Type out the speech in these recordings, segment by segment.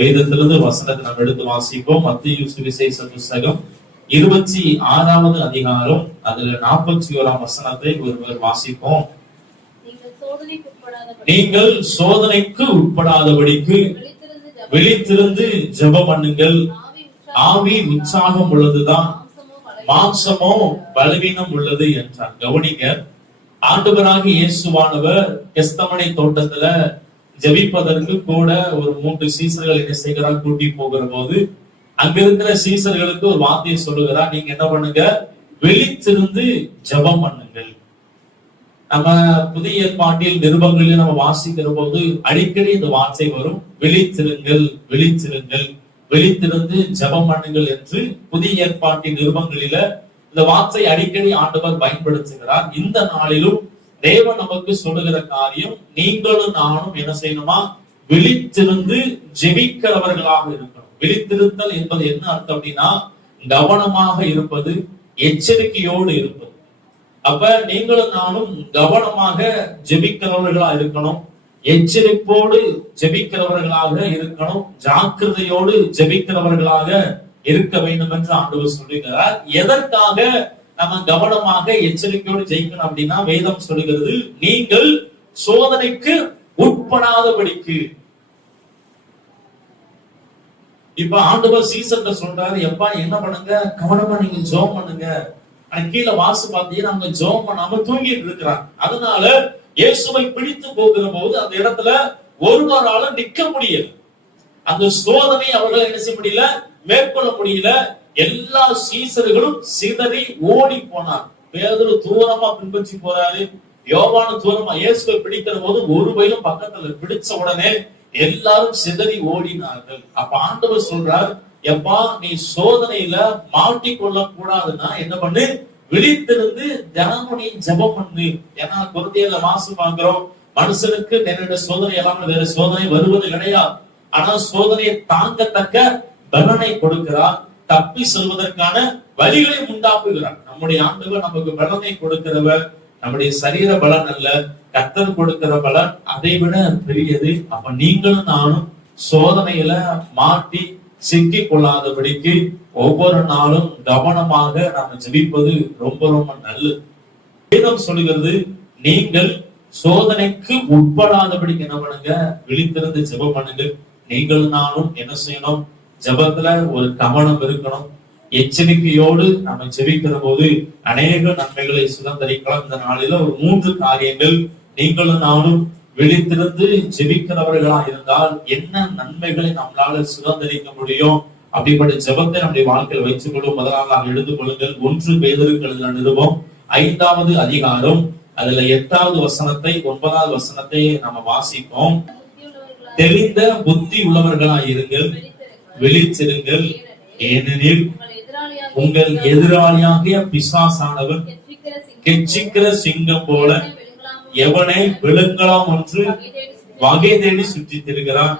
வேதத்திலிருந்து வசனத்தை நாம் எடுத்து வாசிப்போம். மத்தேயு சுவிசேஷ புஸ்தகம் 26வது அதிகாரம் அதுல 41ஆம் வசனத்தை ஒருவர் வாசிப்போம். நீங்கள் சோதனைக்கு உட்படாதபடிக்கு விழித்திருந்து ஜெபம் பண்ணுங்கள். ஆவி உற்சாகம் உள்ளதுதான், மாம்சமோ பலவீனம் உள்ளது என்றார். கவனிங்க, ஆண்டவராக இயேசுவானவர் கெத்செமனே தோட்டத்துல ஜெபிப்பதற்கு கூட ஒரு 3 சீசர்கள் என்ன செய்கிறார், கூட்டி போகிற போது அங்க இருக்கிற சீசர்களுக்கு ஒரு வார்த்தையை சொல்லுகிறார். நீங்க என்ன பண்ணுங்க, விழித்திருந்து ஜெபம் பண்ணுங்கள். நம்ம புதிய ஏற்பாட்டில் நிருபங்களில் நம்ம வாசிக்கிற போது அடிக்கடி இந்த வார்த்தை வரும், விழித்திருங்கள், விழித்திருங்கள், விழித்திருந்து ஜெபம் பண்ணுங்கள் என்று புதிய ஏற்பாட்டின் நிருபங்களில இந்த வார்த்தை அடிக்கடி ஆண்டவர் பயன்படுத்துகிறார். இந்த நாளிலும் தேவன் நமக்கு சொல்லுகிற காரியம், நீங்களும் நானும் என்ன செய்யணுமா, விழித்திருந்து ஜெபிக்கிறவர்களாக இருக்கணும். விழித்திருத்தல் என்பது என்ன அர்த்தம் அப்படின்னா, கவனமாக இருப்பது, எச்சரிக்கையோடு இருப்பது. அப்ப நீங்களும் நானும் கவனமாக ஜெபிக்கிறவர்களா இருக்கணும், எச்சரிப்போடு ஜெபிக்கிறவர்களாக இருக்கணும், ஜாக்கிரதையோடு ஜெபிக்கிறவர்களாக இருக்க வேண்டும் என்று ஆண்டவர் சொல்லுகிறார். எதற்காக நம்ம கவனமாக எச்சரிக்கையோடு ஜெயிக்கணும் அப்படின்னா, வேதம் சொல்லுகிறது, நீங்கள் சோதனைக்கு உட்படாதபடிக்கு. இப்ப ஆண்டவர் சீசன் சொல்றாரு, எப்பா என்ன பண்ணுங்க, கவனமா நீங்க ஜெபம் பண்ணுங்க. கீழே வாசு பார்த்தீங்கன்னா அவங்க ஜெபம் பண்ணாம தூங்கிட்டு இருக்கிறாங்க. அதனால இயேசுவை பிடித்து போகிற போது அந்த இடத்துல ஒருவரால நிக்க முடியல. அந்த சோதனை அவர்கள் என்ன செய்ய முடியல, மேற்கொள்ள முடியல. எல்லா சீசர்களும் சிதறி ஓடி போனார். பேதுரு தூரமா பின்பற்றி போறாரு, யோவானு தூரமா. இயேசுவை பிடிக்கிற போது ஒரு வயலும் பக்கத்துல பிடிச்ச உடனே எல்லாரும் சிதறி ஓடினார்கள். அப்ப ஆண்டவர் சொல்றார், எப்பா நீ சோதனையில மாட்டிக்கொள்ள கூடாதுன்னா என்ன பண்ணு, விழித்திருந்து தினமும் நீ ஜெபம் பண்ணு. ஏன்னா குருதியில மாசு பாக்குறோம், மனுஷனுக்கு நேரிட சோதனை எல்லாமே வேற சோதனை வருவது கிடையாது. ஆனா சோதனையை தாங்கத்தக்க பலனை கொடுக்கிறார், தப்பி செல்வதற்கான வழிகளை உண்டாக்குகிறார். நம்முடைய ஆண்டவர் நமக்கு பலனை கொடுக்கிறவர். நம்முடைய சரீர பலன் அல்ல, கர்த்தர் கொடுக்கிற பலன் அதை விட பெரியது. அப்ப நீங்களும் நானும் சோதனையில மாட்டி சிக்கி கொள்ளாதபடிக்கு ஒவ்வொரு நாளும் கவனமாக நாம ஜெபிப்பது ரொம்ப ரொம்ப நல்லது. வேதம் சொல்லுகிறது, நீங்கள் சோதனைக்கு உட்படாதபடிக்கு என்ன பண்ணுங்க, விழித்திருந்து ஜெபம் பண்ணுங்க. நீங்களும் நானும் என்ன செய்யணும், ஜெபத்துல ஒரு கவனம் இருக்கணும். எச்சரிக்கையோடு நம்ம ஜெபிக்கிற போது அநேக நன்மைகளை சுதந்திரிக்கலாம். இந்த நாளில ஒரு 3 காரியங்கள், நீங்களும் நானும் விழித்திருந்து ஜெபிக்கிறவர்களா இருந்தால் என்ன நன்மைகளை நம்மளால சுதந்திரிக்க முடியும். அப்படிப்பட்ட ஜெபத்தை நம்முடைய வாழ்க்கையில் வைத்துக் கொள்ளும். முதலாக எடுத்துக் கொள்ளுங்கள், 1 பேதுருக்கு எழுதின நிருபம் 5வது அதிகாரம் அதுல 8வது வசனத்தை 9வது வசனத்தை நம்ம வாசிப்போம். தெளிந்த புத்தி உள்ளவர்களா இருங்கள், விழித்திருங்கள், ஏனெனில் உங்கள் எதிராளியாகிய பிசாசானவன் கெச்சிக்கிற சிங்கம் போல எவனை விழுங்கலாம் என்று வகை தேடி சுற்றி திரிகிறான்.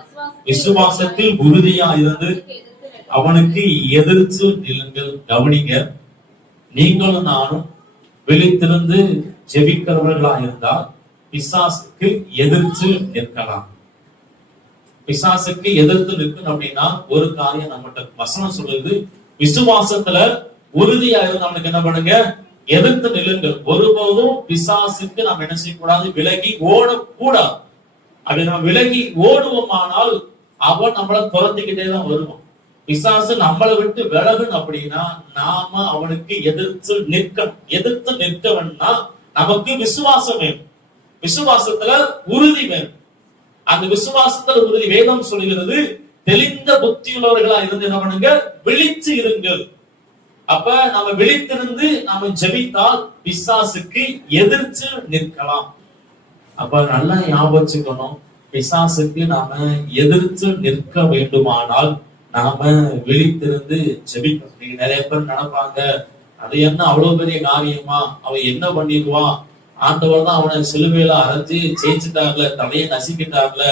விசுவாசத்தில் உறுதியா இருந்து அவனுக்கு எதிர்த்து நில்லுங்கள். கவனிங்க, நீங்களும் நானும் விழித்திருந்து ஜெபிக்கிறவர்களா இருந்தால் பிசாசுக்கு எதிர்த்து நிற்கலாம். பிசாசுக்கு எதிர்த்து நிற்கணும் அப்படின்னா ஒரு காரியம் நம்மகிட்ட வசனம் சொல்லுது, விசுவாசத்துல உறுதியா இருந்து நம்மளுக்கு என்ன பண்ணுங்க, எதிர்த்து நில்லுங்கள். ஒருபோதும் பிசாசுக்கு நாம் என்ன செய்யக்கூடாது, விலகி ஓடக்கூடாது. அப்படி நம்ம விலகி ஓடுவோமானால் அவன் நம்மளை துரத்திக்கிட்டே தான் வருவான். பிசாசு நம்மளை விட்டு விலகணும் அப்படின்னா நாம அவனுக்கு எதிர்த்து நிற்கணும். எதிர்த்து நிற்கணும்னா நமக்கு விசுவாசம் வேணும், விசுவாசத்துல உறுதி வேணும். அந்த விசுவாசத்துல உறுதி வேதம் சொல்லுகிறது, தெளிந்த புத்தியுள்ளவர்களா இருந்து என்ன பண்ணுங்க, விழித்து இருங்கள். அப்ப நம்ம விழித்திருந்து நாம ஜெபித்தால் பிசாசுக்கு எதிர்த்து நிற்கலாம். அப்ப நல்லா ஞாபகம், பிசாசுக்கு நாம எதிர்த்து நிற்க வேண்டுமானால் நாம விழித்திருந்து ஜெபிக்கணும். நீங்க நிறைய பேர் நினைப்பாங்க, அது என்ன அவ்வளவு பெரிய காரியமா, அவன் என்ன பண்ணிடுவான், ஆண்டவர் தான் அவனை சிலுவையில அரைஞ்சு ஜெயிச்சுட்டார்ல, தலையை நசுக்கிட்டார்ல,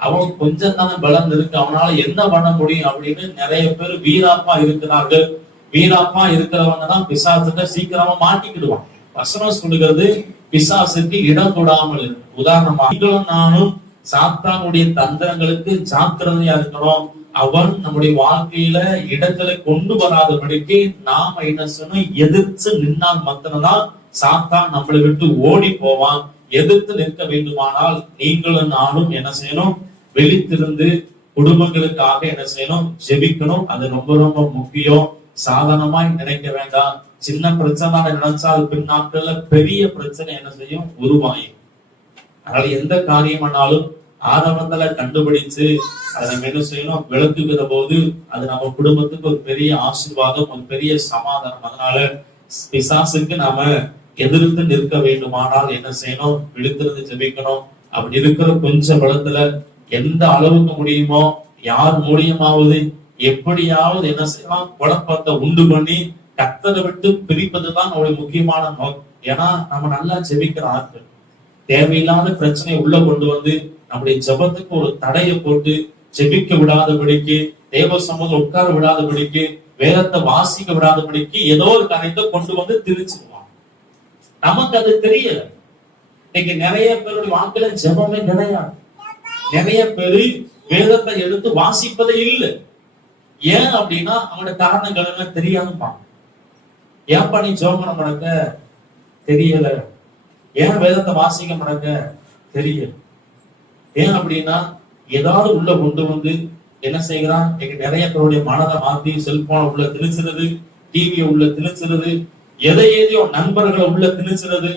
அவனுக்கு கொஞ்சம் தானே பலம் இருக்கு, அவனால என்ன பண்ண முடியும் அப்படின்னு நிறைய பேர் வீராப்பா இருக்கிறார்கள். வீராப்பா இருக்கிறவங்க தான் பிசாசுக்கு சீக்கிரமா மாட்டிக்கிடுவான். வசனம் சொல்லுகிறது, பிசாசுக்கு இடம் கொடாமல் இருக்கு. உதாரணமா நீங்களும் நானும் சாத்தானுடைய தந்திரங்களுக்கு ஜாக்கிரதையா இருக்கணும். அவன் நம்முடைய வாழ்க்கையில இடத்துல கொண்டு வராதபடிக்கு நாம என்ன செய்யணும், எதிர்த்து நின்னால் மாத்திரம்தான் சாத்தான் நம்மளை விட்டு ஓடி போவான். எதிர்த்து நிற்க வேண்டுமானால் நீங்களும் நானும் என்ன செய்யணும், விழித்திருந்து குடும்பங்களுக்காக என்ன செய்யணும், ஜெபிக்கணும். அது ரொம்ப ரொம்ப முக்கியம். சாதாரணமாய் நினைக்க வேண்டாம். சின்ன பிரச்சனை நினைச்சால் பின் நாட்கள்ல பெரிய பிரச்சனை என்ன செய்யும், உருவாயும். அதனால எந்த காரியமானாலும் ஆரம்பத்துல கண்டுபிடிச்சு அதை நம்ம என்ன செய்யணும், விளக்குகிற போது அது நம்ம குடும்பத்துக்கு ஒரு பெரிய ஆசீர்வாதம், ஒரு பெரிய சமாதானம். அதனால பிசாசுக்கு நாம எதிர்த்து நிற்க வேண்டுமானால் என்ன செய்யணும், விழித்திருந்து ஜெபிக்கணும். அப்படி இருக்கிற கொஞ்ச பலத்துல எந்த அளவுக்கு முடியுமோ, யார் மூலியமாவது எப்படியாவது என்ன செய்யலாம், குழப்பத்தை உண்டு பண்ணி கர்த்தரை விட்டு பிரிப்பதுதான் நம்முடைய முக்கியமான நோக்கம். ஏன்னா நம்ம நல்லா ஜெபிக்கிற ஆட்கள். தேவையில்லாத பிரச்சனையை உள்ள கொண்டு வந்து நம்முடைய ஜெபத்துக்கு ஒரு தடையை போட்டு ஜெபிக்க விடாதபடிக்கு, தேவ சமூகம் உட்கார விடாதபடிக்கு, வேதத்தை வாசிக்க விடாதபடிக்கு ஏதோ ஒரு காரியத்தை கொண்டு வந்து திரிச்சிருவான். நமக்கு அது தெரியல. இன்னைக்கு நிறைய பேருடைய வாழ்க்கையில ஜெபமே கிடையாது. நிறைய பேரு வேதத்தை எடுத்து வாசிப்பதே இல்லை. ஏன் அப்படின்னா அவனோட காரணங்கள் எல்லாம் தெரியாதுப்பான். ஏன்பா நீ ஜெபம் பண்ண முடக்க தெரியல, ஏன் வேதத்தை வாசிக்க முடக்க தெரியல. ஏன் அப்படின்னா ஏதாவது உள்ள கொண்டு வந்து என்ன செய்கிறான், எங்க நிறைய பேருடைய மனதை மாத்தி செல்போனை உள்ள திணிச்சிருது, டிவியை உள்ள திணிச்சிருது, எதையோ நண்பர்களை உள்ள திணிச்சிருது.